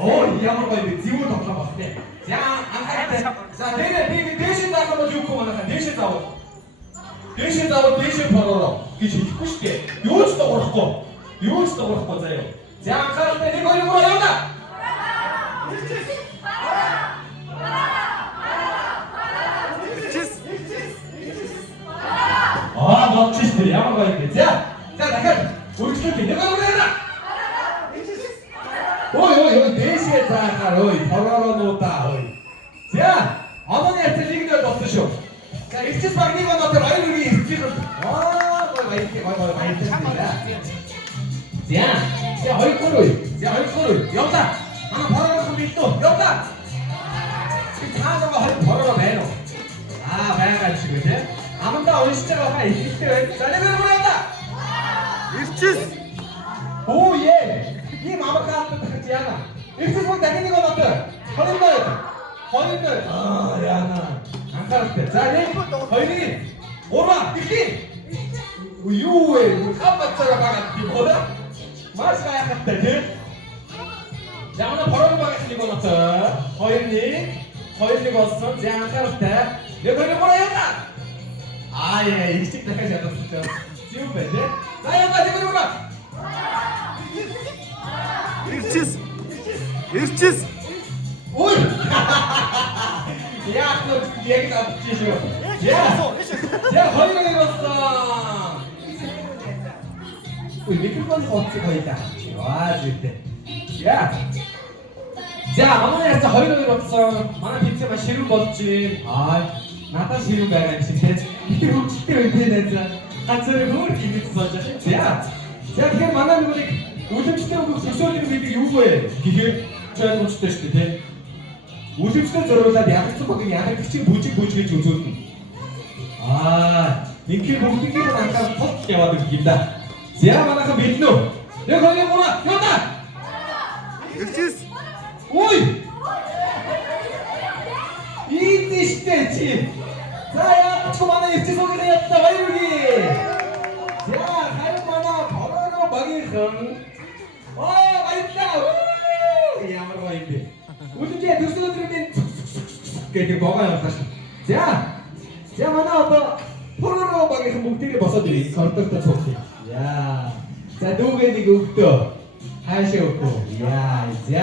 Ой, ямар гоё би зөвхөн тоглоом басна. За анхаарай. За тэгээ би дээшээ заах юм бол юу гэх юм аа дээшээ заавал. Дээшээ заавал дээшээ бороо гэж хэлэхгүй шүү дээ. Юу ч доорхгүй. Юу ч доорхгүй заяа. За анхаарай нэг хоёр муу явна. Болчих шүү. Ямар гоё юм бэ? За дахиад үргэлжлүүлээ. Нэг хоёр явна. Ой, дээшээ заахаар ой, борооноудаа ой. За, амны яталигнээ болсон шүү. За, ирчс багны онотор хоёр үгийн ирчих. Гой баярлалаа. За, хоёр гурав. Явлаа. Манай борооноос бэлдөө. Явлаа. Би цаанаа хоёр бороо байна уу? Байгаа шиг үү те. Амандаа уншиж байгаа хаа ихтэй байна. За, нэг өөр байна. Ирчс. Оо е. ийм амархаад дахиж яана. Ирчс баг дахин нэг онотор. Хоёр яана. Анхааралтай. За нэг хоёрын гурван ихний. Юу вэ? Хавцараа багт юм уу? Маш гайхалтай тийм. Ямар бороо багт нэг онотор. Хоёрын болсон. За анхааралтай. Нэг хоёрын гурван яана. Яа, ирчс дахиж ядсан. Зүг бай тийм. За яана нэг гурван. Ирчс. Ой. Яг авчих шүү. За хоёрын болсон. Ой, микрофон хоцсон хоёлаа. Зүйтэй. За, манай яцаа хоёрын болсон. Манай пиццаа маш ширүүн болж байна. Надад ширүүн байгаа юм шиг тийм. Тэр хөвчтэй үгүй нэ. Ганцаар өөр гинэд сууж байгаа. За, тэгэхээр манай нэг үлэмжтэй өсөөлөг гэдэг юу вэ? Гэхээр чойн мөчтэй шүү дээ, тийм. Үлэмжтэй зориулаад ядагцсан багийн ядагчийн бүжиг гэж үзүүлнэ. Ингээд бүгдийг анхаарал тот яваад ирэх юм да. За манайхан бэлнэ үү? Яг хоёрын гурав яваа. Ирчс. Ой! Ийдиштэй чи. За яа ч манай ирчс үгээр ятта баяргүй. За харин манай бороо багийнхан баярлалаа. Ямар гоё юм бэ? Үлэмжээ төсөл өдрийн гэдэг богоо явуулсан шүү. За манай одоо бороо багийнхан бүгдийг босоод ирээ. Коридорт цуглаа. За дүүгээ нэг өгдөө. Хаашаа өгдөө. За